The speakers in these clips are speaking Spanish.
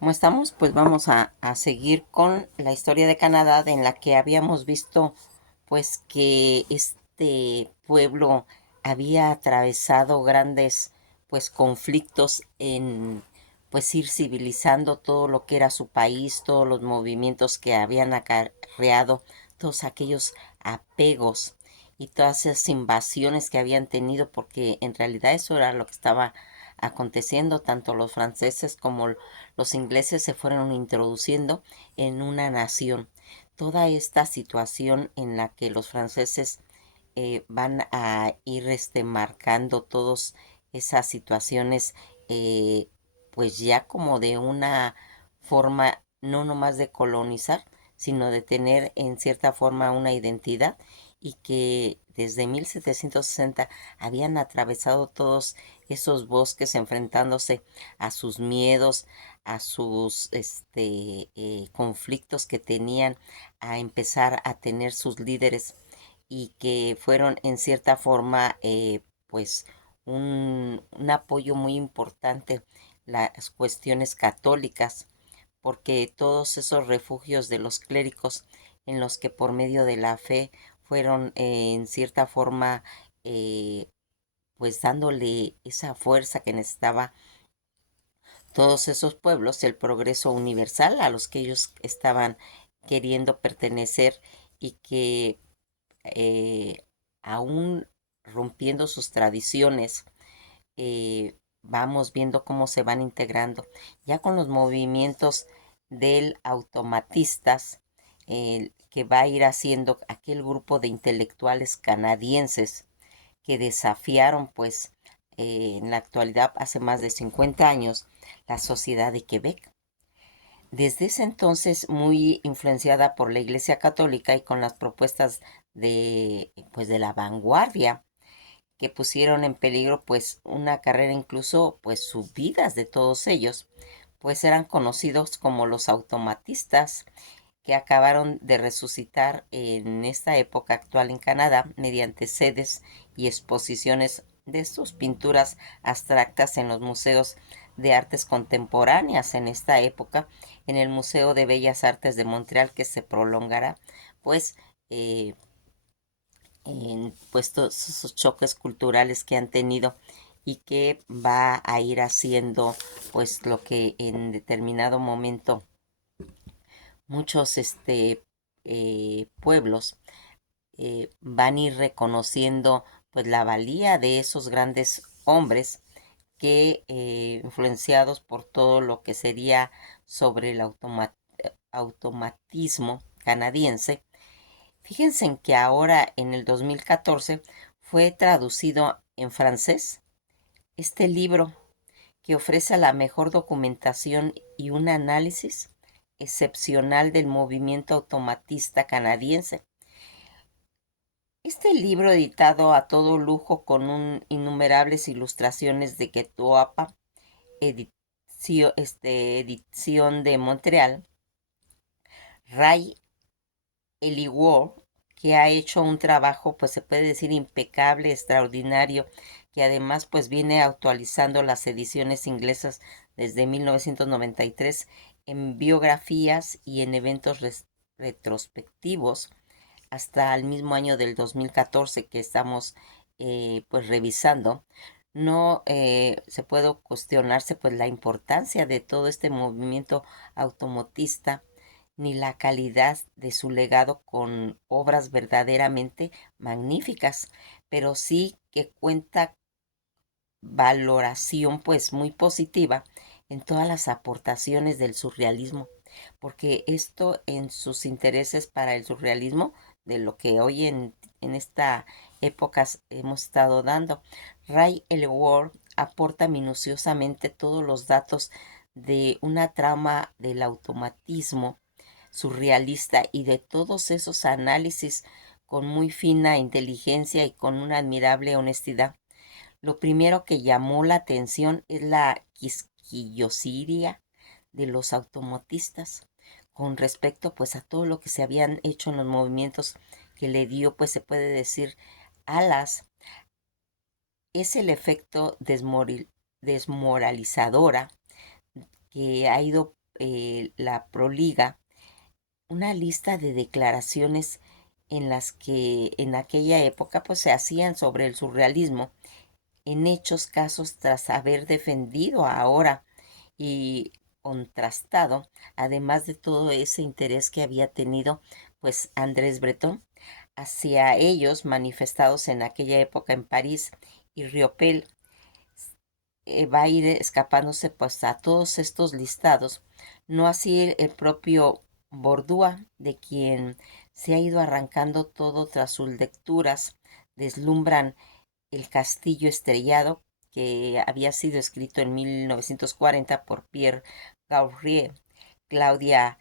¿Cómo estamos? Pues vamos a seguir con la historia de Canadá, en la que habíamos visto pues que este pueblo había atravesado grandes pues conflictos en pues ir civilizando todo lo que era su país, todos los movimientos que habían acarreado, todos aquellos apegos y todas esas invasiones que habían tenido, porque en realidad eso era lo que estaba aconteciendo. Tanto los franceses como los ingleses se fueron introduciendo en una nación. Toda esta situación en la que los franceses van a ir marcando todas esas situaciones, eh, pues ya como de una forma no nomás de colonizar, sino de tener en cierta forma una identidad, y que desde 1760 habían atravesado todos esos bosques enfrentándose a sus miedos, a sus conflictos que tenían, a empezar a tener sus líderes, y que fueron en cierta forma pues un apoyo muy importante las cuestiones católicas, porque todos esos refugios de los clérigos en los que por medio de la fe fueron en cierta forma eh, pues dándole esa fuerza que necesitaba todos esos pueblos, el progreso universal a los que ellos estaban queriendo pertenecer, y que eh, aún rompiendo sus tradiciones, vamos viendo cómo se van integrando. Ya con los movimientos del automatistas, que va a ir haciendo aquel grupo de intelectuales canadienses que desafiaron, pues, en la actualidad, hace más de 50 años, la sociedad de Quebec. Desde ese entonces, muy influenciada por la Iglesia Católica y con las propuestas pues, de la vanguardia, que pusieron en peligro pues una carrera, incluso pues sus vidas de todos ellos, pues eran conocidos como los automatistas, que acabaron de resucitar en esta época actual en Canadá mediante sedes y exposiciones de sus pinturas abstractas en los museos de artes contemporáneas en esta época, en el Museo de Bellas Artes de Montreal, que se prolongará pues eh, en pues todos esos choques culturales que han tenido, y que va a ir haciendo pues lo que en determinado momento muchos pueblos van a ir reconociendo pues la valía de esos grandes hombres que, influenciados por todo lo que sería sobre el automatismo canadiense. Fíjense en que ahora en el 2014 fue traducido en francés este libro, que ofrece la mejor documentación y un análisis excepcional del movimiento automatista canadiense. Este libro, editado a todo lujo con innumerables ilustraciones de Quetuapa, edición de Montreal, Ray Eliwood, que ha hecho un trabajo, pues se puede decir impecable, extraordinario, que además pues viene actualizando las ediciones inglesas desde 1993 en biografías y en eventos retrospectivos hasta el mismo año del 2014 que estamos pues revisando. No se puede cuestionarse pues la importancia de todo este movimiento automotista, ni la calidad de su legado con obras verdaderamente magníficas, pero sí que cuenta valoración pues muy positiva en todas las aportaciones del surrealismo, porque esto en sus intereses para el surrealismo, de lo que hoy en esta época hemos estado dando, Ray Elward aporta minuciosamente todos los datos de una trama del automatismo surrealista, y de todos esos análisis con muy fina inteligencia y con una admirable honestidad. Lo primero que llamó la atención es la quisquillosidad de los automotistas con respecto pues a todo lo que se habían hecho en los movimientos, que le dio, pues se puede decir, alas. Es el efecto desmoralizadora que ha ido la proliga una lista de declaraciones en las que en aquella época pues se hacían sobre el surrealismo en hechos casos tras haber defendido ahora y contrastado, además de todo ese interés que había tenido pues Andrés Breton hacia ellos manifestados en aquella época en París y Riopel, va a ir escapándose pues a todos estos listados, no así el propio Bordúa, de quien se ha ido arrancando todo tras sus lecturas, deslumbran El Castillo Estrellado, que había sido escrito en 1940 por Pierre Gaurier, Claudia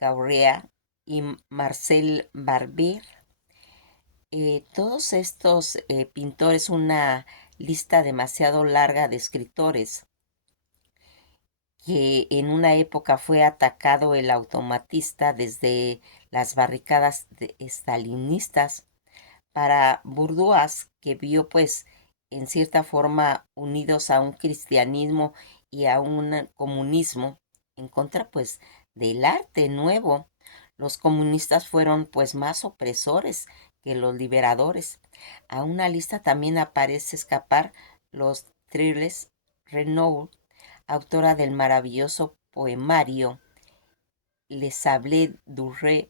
Gaurier y Marcel Barbier. Todos estos pintores, una lista demasiado larga de escritores, que en una época fue atacado el automatista desde las barricadas estalinistas para Bourdieu, que vio pues en cierta forma unidos a un cristianismo y a un comunismo en contra pues del arte nuevo. Los comunistas fueron pues más opresores que los liberadores. A una lista también aparece escapar los Trilles Renaud, autora del maravilloso poemario Les Sablés du Ré.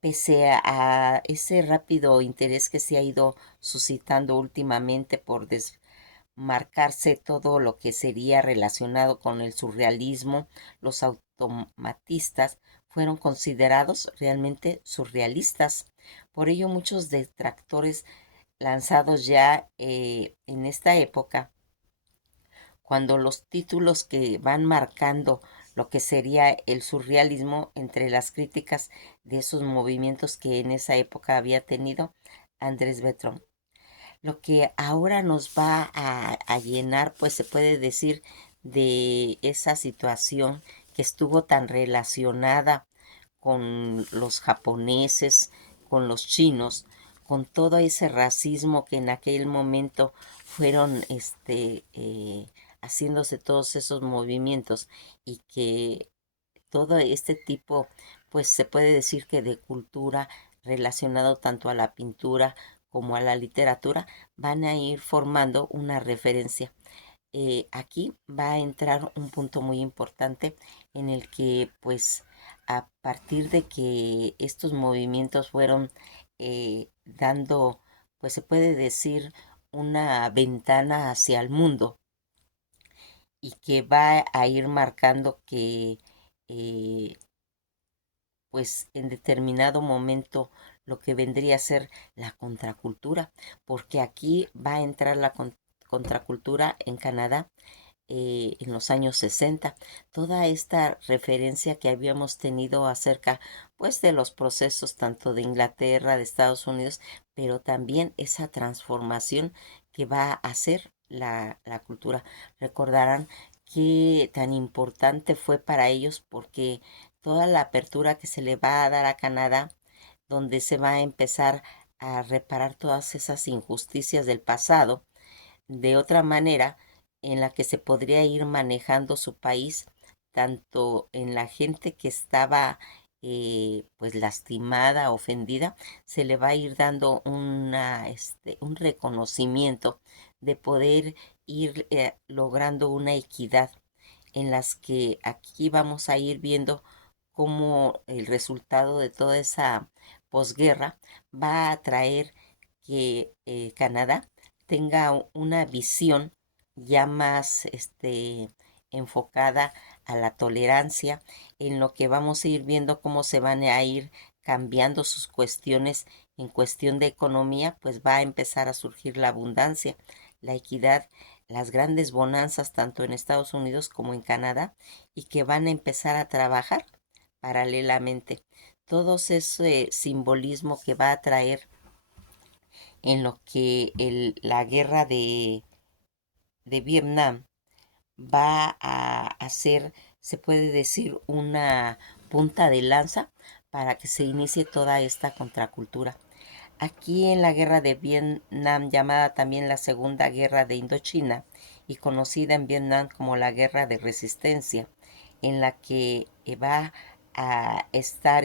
Pese a ese rápido interés que se ha ido suscitando últimamente por desmarcarse todo lo que sería relacionado con el surrealismo, los automatistas fueron considerados realmente surrealistas. Por ello, muchos detractores lanzados ya en esta época, cuando los títulos que van marcando lo que sería el surrealismo entre las críticas de esos movimientos que en esa época había tenido Andrés Breton. Lo que ahora nos va a llenar, pues se puede decir, de esa situación que estuvo tan relacionada con los japoneses, con los chinos, con todo ese racismo que en aquel momento fueron haciéndose todos esos movimientos y que todo este tipo, pues se puede decir que de cultura relacionado tanto a la pintura como a la literatura, van a ir formando una referencia. Aquí va a entrar un punto muy importante en el que pues a partir de que estos movimientos fueron dando, pues se puede decir, una ventana hacia el mundo y que va a ir marcando que eh, pues en determinado momento lo que vendría a ser la contracultura, porque aquí va a entrar la contracultura en Canadá en los años 60. Toda esta referencia que habíamos tenido acerca pues de los procesos tanto de Inglaterra, de Estados Unidos, pero también esa transformación que va a hacer la cultura. Recordarán qué tan importante fue para ellos porque toda la apertura que se le va a dar a Canadá, donde se va a empezar a reparar todas esas injusticias del pasado, de otra manera en la que se podría ir manejando su país, tanto en la gente que estaba pues lastimada, ofendida, se le va a ir dando un reconocimiento de poder ir logrando una equidad en las que aquí vamos a ir viendo cómo el resultado de toda esa posguerra va a traer que Canadá tenga una visión ya más enfocada a la tolerancia, en lo que vamos a ir viendo cómo se van a ir cambiando sus cuestiones en cuestión de economía, pues va a empezar a surgir la abundancia, la equidad, las grandes bonanzas tanto en Estados Unidos como en Canadá y que van a empezar a trabajar paralelamente. Todo ese simbolismo que va a traer en lo que la guerra de Vietnam va a hacer, se puede decir, una punta de lanza para que se inicie toda esta contracultura. Aquí en la guerra de Vietnam, llamada también la Segunda Guerra de Indochina y conocida en Vietnam como la Guerra de Resistencia, en la que va a estar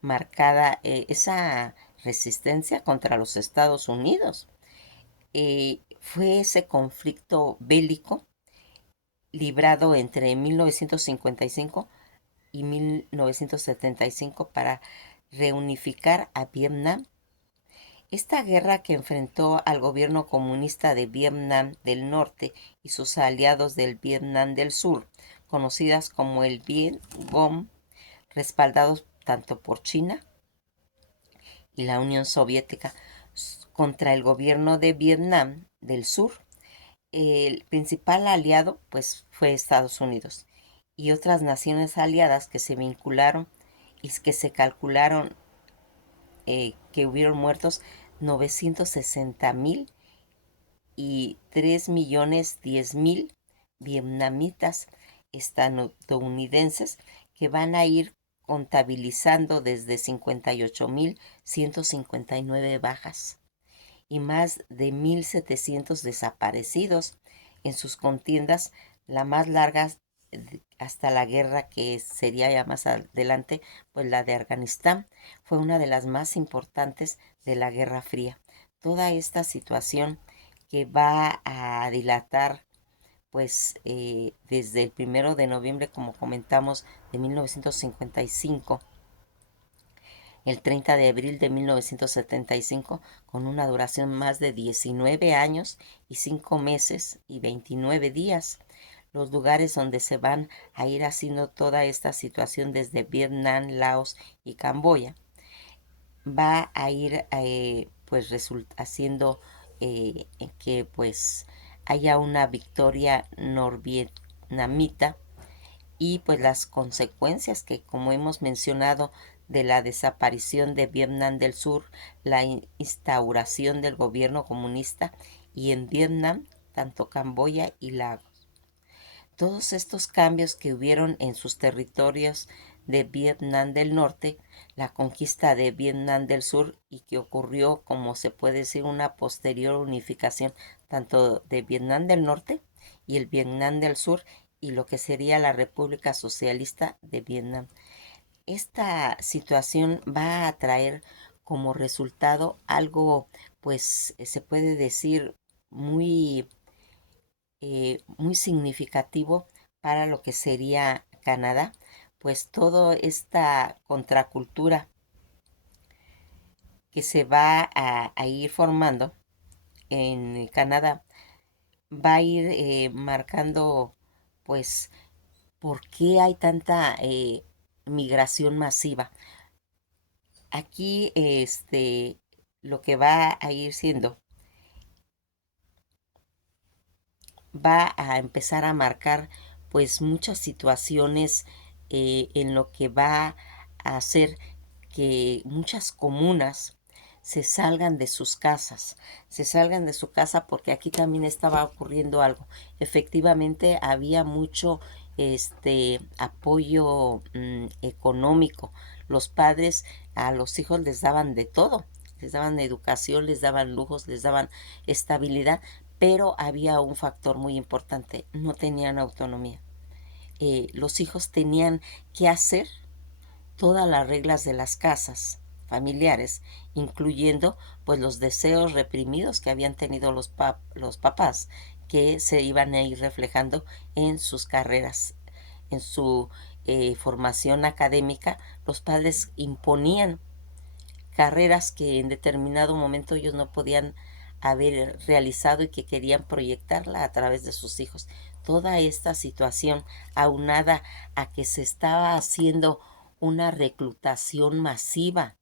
marcada esa resistencia contra los Estados Unidos. Fue ese conflicto bélico librado entre 1955 y 1975 para reunificar a Vietnam. Esta guerra que enfrentó al gobierno comunista de Vietnam del Norte y sus aliados del Vietnam del Sur, conocidas como el Vietcong, respaldados tanto por China y la Unión Soviética, contra el gobierno de Vietnam del Sur. El principal aliado pues fue Estados Unidos y otras naciones aliadas que se vincularon y que se calcularon que hubieron muertos 960,000 y 3,010,000 vietnamitas estadounidenses, que van a ir contabilizando desde 58,159 bajas y más de 1,700 desaparecidos en sus contiendas, la más larga hasta la guerra que sería ya más adelante, pues la de Afganistán, fue una de las más importantes de la Guerra Fría. Toda esta situación que va a dilatar pues desde el 1 de noviembre, como comentamos, de 1955, el 30 de abril de 1975, con una duración más de 19 años y 5 meses y 29 días. Los lugares donde se van a ir haciendo toda esta situación desde Vietnam, Laos y Camboya, va a ir pues haciendo que pues haya una victoria norvietnamita, y pues las consecuencias que, como hemos mencionado, de la desaparición de Vietnam del Sur, la instauración del gobierno comunista, y en Vietnam tanto Camboya y Laos. Todos estos cambios que hubieron en sus territorios de Vietnam del Norte, la conquista de Vietnam del Sur, y que ocurrió, como se puede decir, una posterior unificación tanto de Vietnam del Norte y el Vietnam del Sur, y lo que sería la República Socialista de Vietnam. Esta situación va a traer como resultado algo, pues se puede decir, muy muy significativo para lo que sería Canadá, pues toda esta contracultura que se va a ir formando en Canadá va a ir marcando pues por qué hay tanta migración masiva. Aquí lo que va a ir siendo, va a empezar a marcar pues muchas situaciones en lo que va a hacer que muchas comunas se salgan de su casa, porque aquí también estaba ocurriendo algo. Efectivamente había mucho apoyo económico. Los padres a los hijos les daban de todo, les daban educación, les daban lujos, les daban estabilidad, pero había un factor muy importante: no tenían autonomía. Los hijos tenían que hacer todas las reglas de las casas familiares, incluyendo pues los deseos reprimidos que habían tenido los papás, que se iban a ir reflejando en sus carreras, en su formación académica. Los padres imponían carreras que en determinado momento ellos no podían haber realizado y que querían proyectarla a través de sus hijos. Toda esta situación, aunada a que se estaba haciendo una reclutación masiva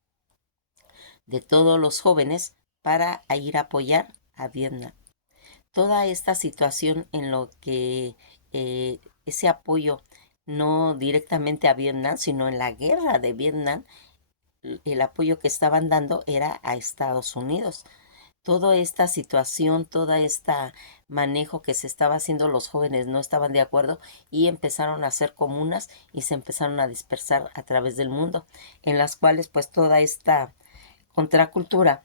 de todos los jóvenes para ir a apoyar a Vietnam. Toda esta situación en lo que ese apoyo, no directamente a Vietnam, sino en la guerra de Vietnam, el apoyo que estaban dando era a Estados Unidos. Toda esta situación, toda esta manejo que se estaba haciendo, los jóvenes no estaban de acuerdo y empezaron a hacer comunas y se empezaron a dispersar a través del mundo, en las cuales pues toda esta contracultura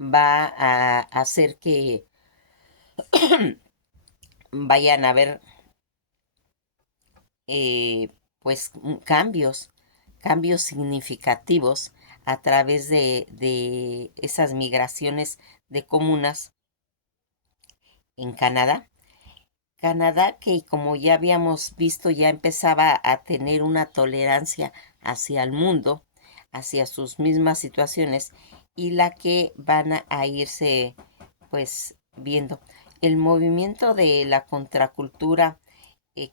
va a hacer que vayan a haber eh, pues cambios significativos a través de esas migraciones de comunas en Canadá. Canadá, que como ya habíamos visto, ya empezaba a tener una tolerancia hacia el mundo, hacia sus mismas situaciones, y la que van a irse pues viendo. El movimiento de la contracultura,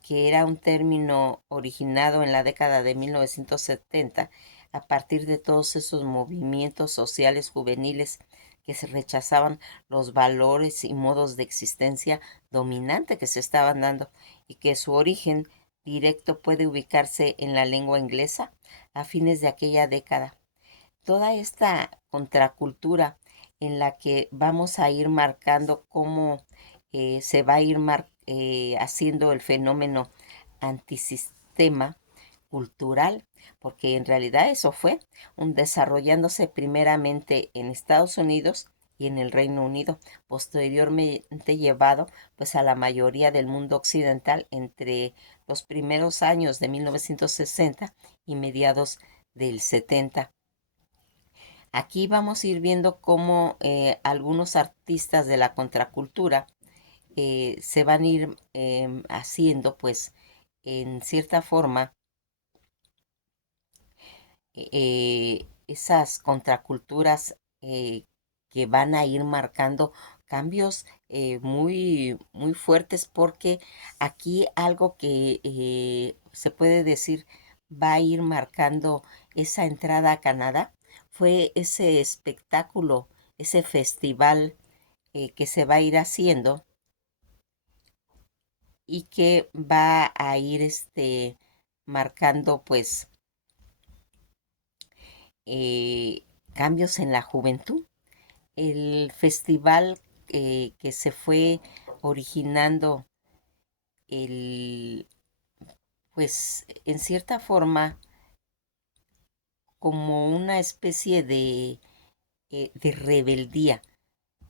que era un término originado en la década de 1970, a partir de todos esos movimientos sociales juveniles que se rechazaban los valores y modos de existencia dominante que se estaban dando, y que su origen directo puede ubicarse en la lengua inglesa a fines de aquella década. Toda esta contracultura en la que vamos a ir marcando cómo se va a ir haciendo el fenómeno antisistema cultural, porque en realidad eso fue un desarrollándose primeramente en Estados Unidos y en el Reino Unido, posteriormente llevado pues a la mayoría del mundo occidental entre los primeros años de 1960 y mediados del 70. Aquí vamos a ir viendo cómo algunos artistas de la contracultura se van a ir haciendo, pues, en cierta forma, esas contraculturas que van a ir marcando cambios muy fuertes, porque aquí algo que se puede decir va a ir marcando esa entrada a Canadá fue ese espectáculo, ese festival que se va a ir haciendo y que va a ir marcando pues eh, cambios en la juventud. El festival que se fue originando, el, pues en cierta forma como una especie de rebeldía,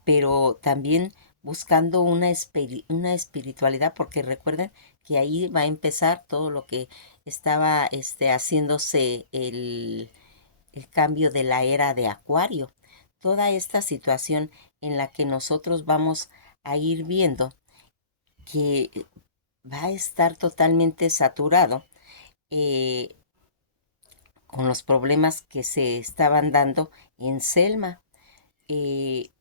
pero también buscando una espiritualidad, porque recuerden que ahí va a empezar todo lo que estaba haciéndose el cambio de la era de Acuario. Toda esta situación en la que nosotros vamos a ir viendo que va a estar totalmente saturado eh, con los problemas que se estaban dando en Selma. Eh,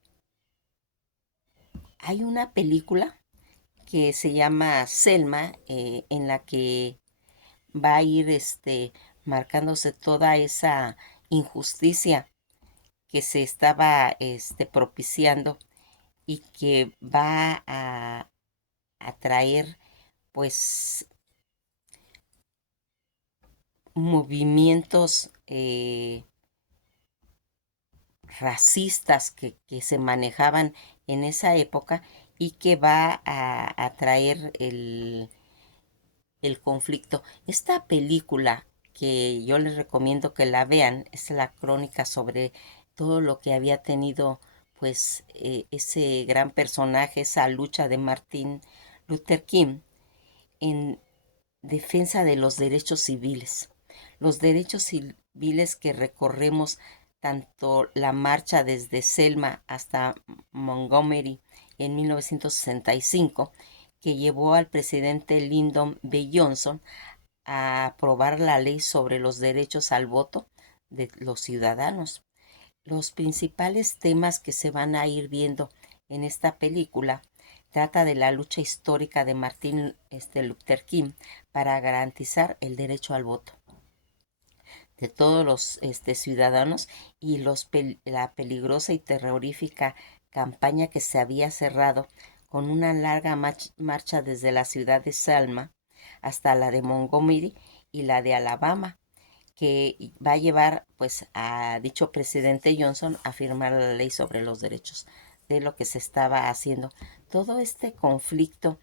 Hay una película que se llama Selma, en la que va a ir marcándose toda esa injusticia que se estaba propiciando, y que va a traer pues movimientos racistas que se manejaban en esa época, y que va a traer el conflicto. Esta película que yo les recomiendo que la vean es la crónica sobre todo lo que había tenido pues ese gran personaje, esa lucha de Martin Luther King en defensa de los derechos civiles. Los derechos civiles que recorremos, tanto la marcha desde Selma hasta Montgomery en 1965, que llevó al presidente Lyndon B. Johnson a aprobar la ley sobre los derechos al voto de los ciudadanos. Los principales temas que se van a ir viendo en esta película trata de la lucha histórica de Martin Luther King para garantizar el derecho al voto de todos los ciudadanos, y la peligrosa y terrorífica campaña que se había cerrado con una larga marcha desde la ciudad de Selma hasta la de Montgomery y la de Alabama, que va a llevar pues a dicho presidente Johnson a firmar la ley sobre los derechos de lo que se estaba haciendo. Todo este conflicto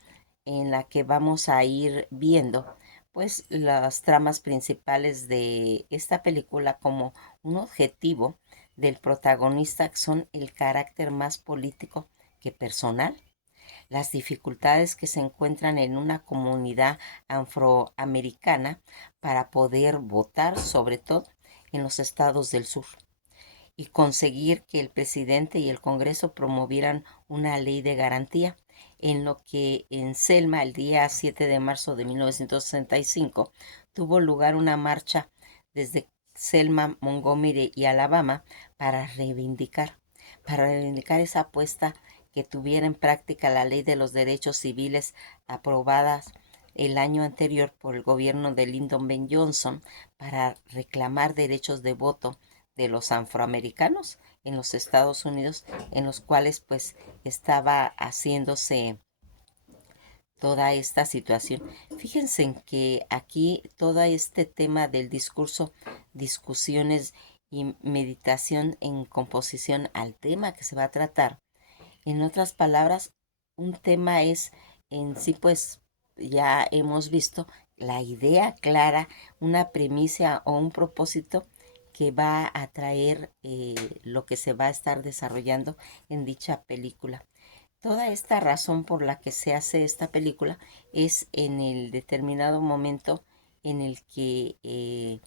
en la que vamos a ir viendo pues las tramas principales de esta película, como un objetivo del protagonista, son el carácter más político que personal, las dificultades que se encuentran en una comunidad afroamericana para poder votar, sobre todo en los estados del sur, y conseguir que el presidente y el Congreso promovieran una ley de garantía, en lo que en Selma, el día 7 de marzo de 1965, tuvo lugar una marcha desde Selma, Montgomery y Alabama para reivindicar esa apuesta que tuviera en práctica la ley de los derechos civiles aprobada el año anterior por el gobierno de Lyndon B. Johnson para reclamar derechos de voto de los afroamericanos en los Estados Unidos, en los cuales pues estaba haciéndose toda esta situación. Fíjense en que aquí todo este tema del discurso, discusiones y meditación en composición al tema que se va a tratar. En otras palabras, un tema es en sí, pues ya hemos visto la idea clara, una premisa o un propósito que va a traer lo que se va a estar desarrollando en dicha película. Toda esta razón por la que se hace esta película es en el determinado momento en el que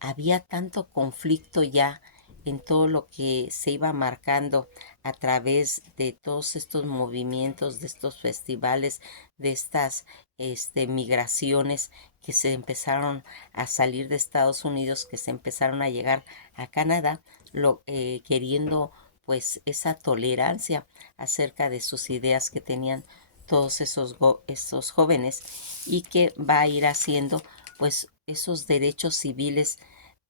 había tanto conflicto ya en todo lo que se iba marcando a través de todos estos movimientos, de estos festivales, de estas migraciones que se empezaron a salir de Estados Unidos, que se empezaron a llegar a Canadá, queriendo pues esa tolerancia acerca de sus ideas que tenían todos esos jóvenes, y que va a ir haciendo pues esos derechos civiles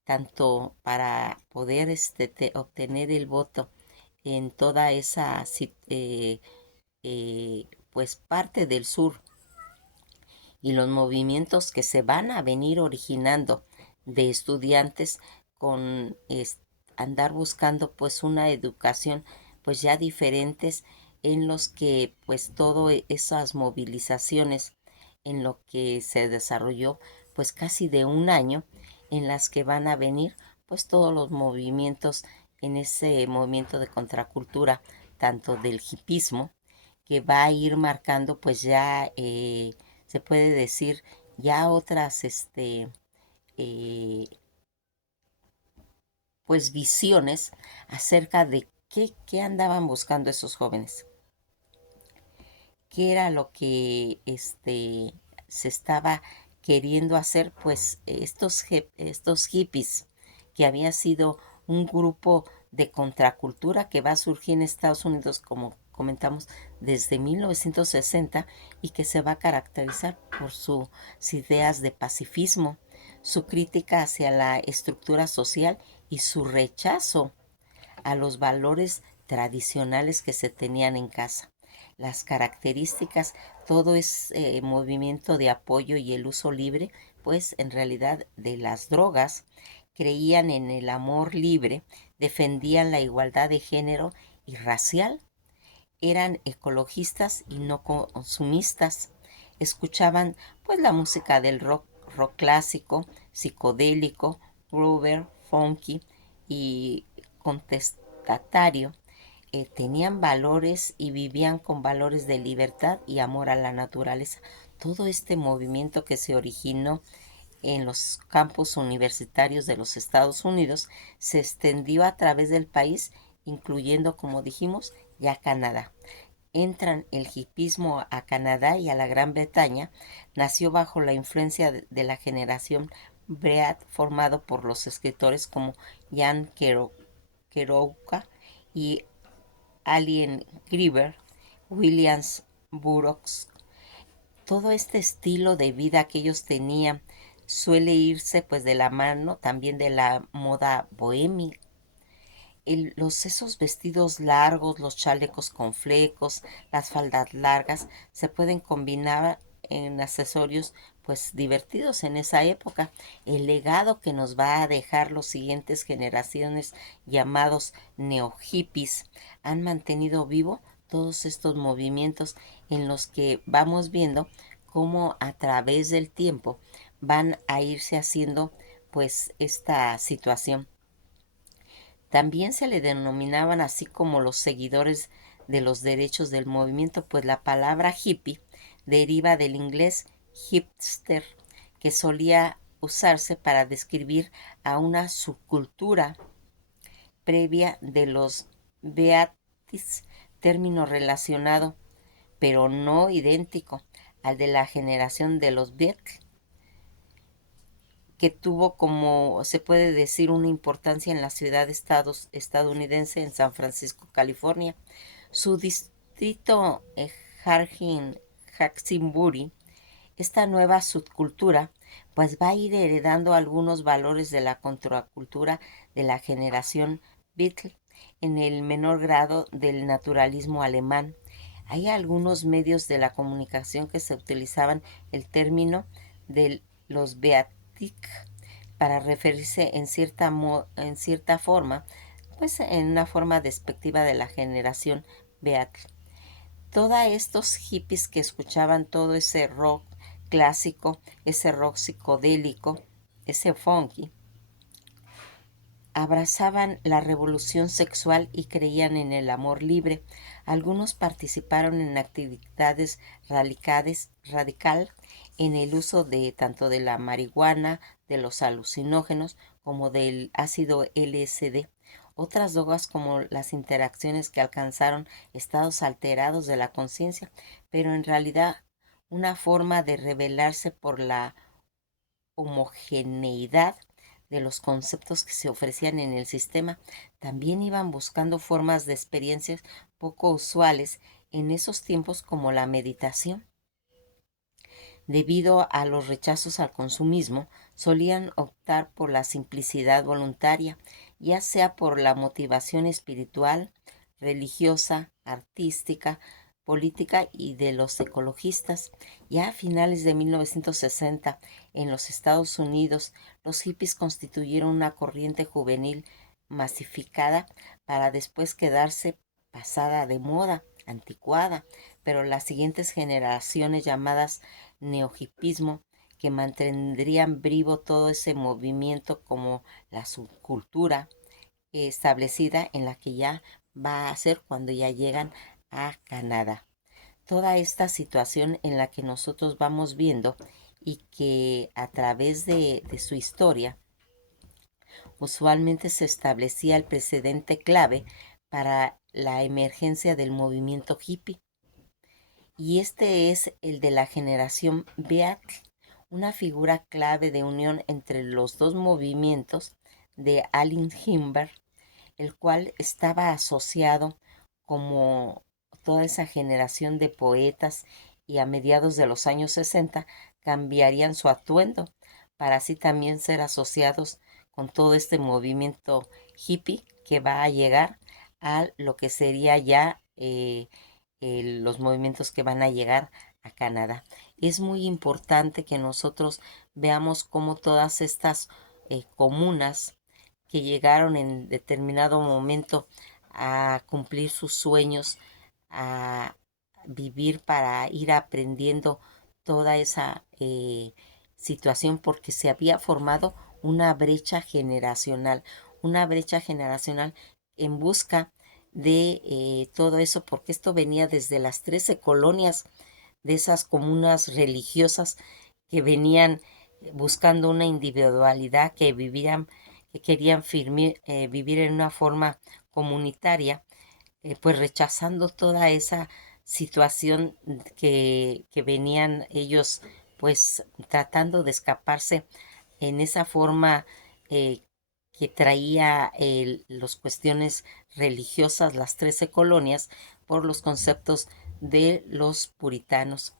tanto para poder obtener el voto en toda esa pues parte del sur, y los movimientos que se van a venir originando de estudiantes con andar buscando pues una educación pues ya diferentes, en los que pues todas esas movilizaciones en lo que se desarrolló pues casi de un año, en las que van a venir pues todos los movimientos en ese movimiento de contracultura, tanto del hipismo, que va a ir marcando pues ya se puede decir ya otras eh, pues visiones acerca de qué andaban buscando esos jóvenes, qué era lo que se estaba queriendo hacer, pues estos hippies, que había sido un grupo de contracultura que va a surgir en Estados Unidos, como comentamos, desde 1960, y que se va a caracterizar por sus ideas de pacifismo, su crítica hacia la estructura social y su rechazo a los valores tradicionales que se tenían en casa. Las características, todo es movimiento de apoyo y el uso libre, pues en realidad de las drogas, creían en el amor libre, defendían la igualdad de género y racial, eran ecologistas y no consumistas, escuchaban pues la música del rock clásico, psicodélico, groove, funky y contestatario. Tenían valores y vivían con valores de libertad y amor a la naturaleza. Todo este movimiento que se originó en los campus universitarios de los Estados Unidos se extendió a través del país, incluyendo, como dijimos, ya Canadá. Entran el hipismo a Canadá y a la Gran Bretaña. Nació bajo la influencia de la generación Beat, formado por los escritores como Jan Kerouac y Alien Griever, Williams Burroughs. Todo este estilo de vida que ellos tenían suele irse pues de la mano también de la moda bohemia. Esos vestidos largos, los chalecos con flecos, las faldas largas, se pueden combinar en accesorios pues divertidos en esa época. El legado que nos va a dejar los siguientes generaciones, llamados neo hippies, han mantenido vivo todos estos movimientos, en los que vamos viendo cómo a través del tiempo van a irse haciendo pues esta situación. También se le denominaban así como los seguidores de los derechos del movimiento, pues la palabra hippie deriva del inglés hipster, que solía usarse para describir a una subcultura previa de los Beatles, término relacionado pero no idéntico al de la generación de los Beatles, que tuvo, como se puede decir, una importancia en la ciudad estadounidense, en San Francisco, California. Su distrito Hawkesbury, esta nueva subcultura, pues va a ir heredando algunos valores de la contracultura de la generación Beatle, en el menor grado del naturalismo alemán. Hay algunos medios de la comunicación que se utilizaban el término de los Beatic para referirse en cierta forma, pues en una forma despectiva de la generación Beatle. Todos estos hippies que escuchaban todo ese rock clásico, ese rock psicodélico, ese funky, abrazaban la revolución sexual y creían en el amor libre. Algunos participaron en actividades radical en el uso de tanto de la marihuana, de los alucinógenos, como del ácido LSD. Otras drogas, como las interacciones que alcanzaron estados alterados de la conciencia, pero en realidad una forma de rebelarse por la homogeneidad de los conceptos que se ofrecían en el sistema. También iban buscando formas de experiencias poco usuales en esos tiempos, como la meditación. Debido a los rechazos al consumismo, solían optar por la simplicidad voluntaria, ya sea por la motivación espiritual, religiosa, artística, política y de los ecologistas. Ya a finales de 1960, en los Estados Unidos, los hippies constituyeron una corriente juvenil masificada para después quedarse pasada de moda, anticuada, pero las siguientes generaciones, llamadas neohipismo, que mantendrían vivo todo ese movimiento como la subcultura establecida en la que ya va a ser cuando ya llegan a Canadá. Toda esta situación en la que nosotros vamos viendo y que a través de su historia usualmente se establecía el precedente clave para la emergencia del movimiento hippie, y este es el de la generación Beatle, una figura clave de unión entre los dos movimientos de Allen Ginsberg, el cual estaba asociado como toda esa generación de poetas, y a mediados de los años 60 cambiarían su atuendo para así también ser asociados con todo este movimiento hippie que va a llegar a lo que sería ya los movimientos que van a llegar a Canadá. Es muy importante que nosotros veamos cómo todas estas comunas que llegaron en determinado momento a cumplir sus sueños, a vivir para ir aprendiendo toda esa situación, porque se había formado una brecha generacional en busca de todo eso, porque esto venía desde las 13 colonias de esas comunas religiosas que venían buscando una individualidad, que querían vivir en una forma comunitaria, pues rechazando toda esa situación que venían ellos pues tratando de escaparse en esa forma que traía las cuestiones religiosas, las 13 colonias, por los conceptos de los puritanos.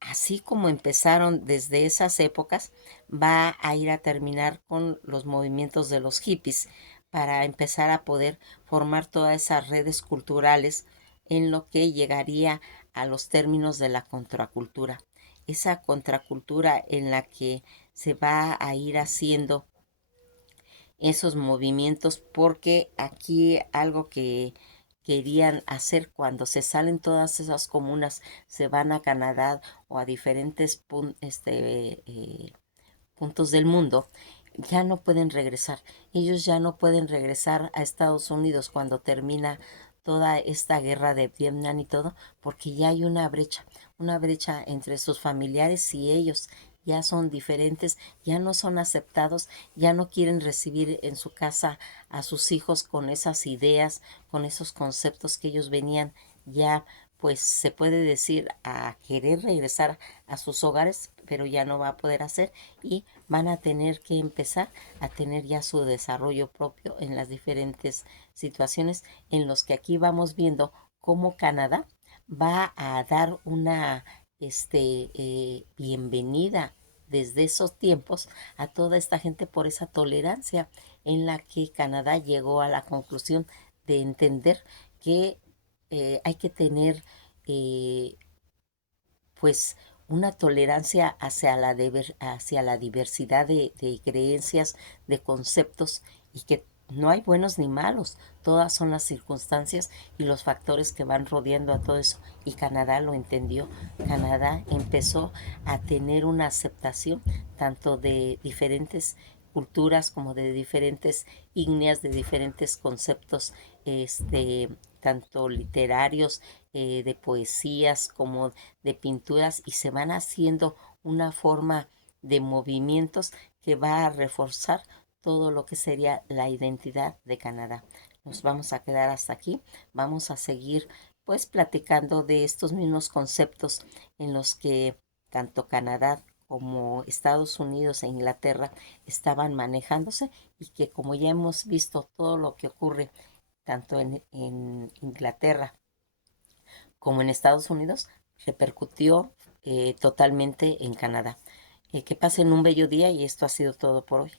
Así como empezaron desde esas épocas, va a ir a terminar con los movimientos de los hippies, para empezar a poder formar todas esas redes culturales en lo que llegaría a los términos de la contracultura. Esa contracultura en la que se va a ir haciendo esos movimientos, porque aquí algo que querían hacer cuando se salen todas esas comunas, se van a Canadá o a diferentes puntos del mundo, ya no pueden regresar. Ellos ya no pueden regresar a Estados Unidos cuando termina toda esta guerra de Vietnam y todo, porque ya hay una brecha entre sus familiares y ellos. Ya son diferentes, ya no son aceptados, ya no quieren recibir en su casa a sus hijos con esas ideas, con esos conceptos que ellos venían ya, pues se puede decir, a querer regresar a sus hogares, pero ya no va a poder hacer y van a tener que empezar a tener ya su desarrollo propio en las diferentes situaciones en los que aquí vamos viendo cómo Canadá va a dar una bienvenida desde esos tiempos a toda esta gente por esa tolerancia en la que Canadá llegó a la conclusión de entender que hay que tener eh, pues una tolerancia hacia la diversidad de creencias, de conceptos y que no hay buenos ni malos, todas son las circunstancias y los factores que van rodeando a todo eso. Y Canadá lo entendió, Canadá empezó a tener una aceptación tanto de diferentes culturas como de diferentes ígneas, de diferentes conceptos, tanto literarios, de poesías como de pinturas y se van haciendo una forma de movimientos que va a reforzar todo lo que sería la identidad de Canadá. Nos vamos a quedar hasta aquí, vamos a seguir pues platicando de estos mismos conceptos en los que tanto Canadá como Estados Unidos e Inglaterra estaban manejándose y que como ya hemos visto todo lo que ocurre tanto en Inglaterra como en Estados Unidos, repercutió totalmente en Canadá. Que pasen un bello día y esto ha sido todo por hoy.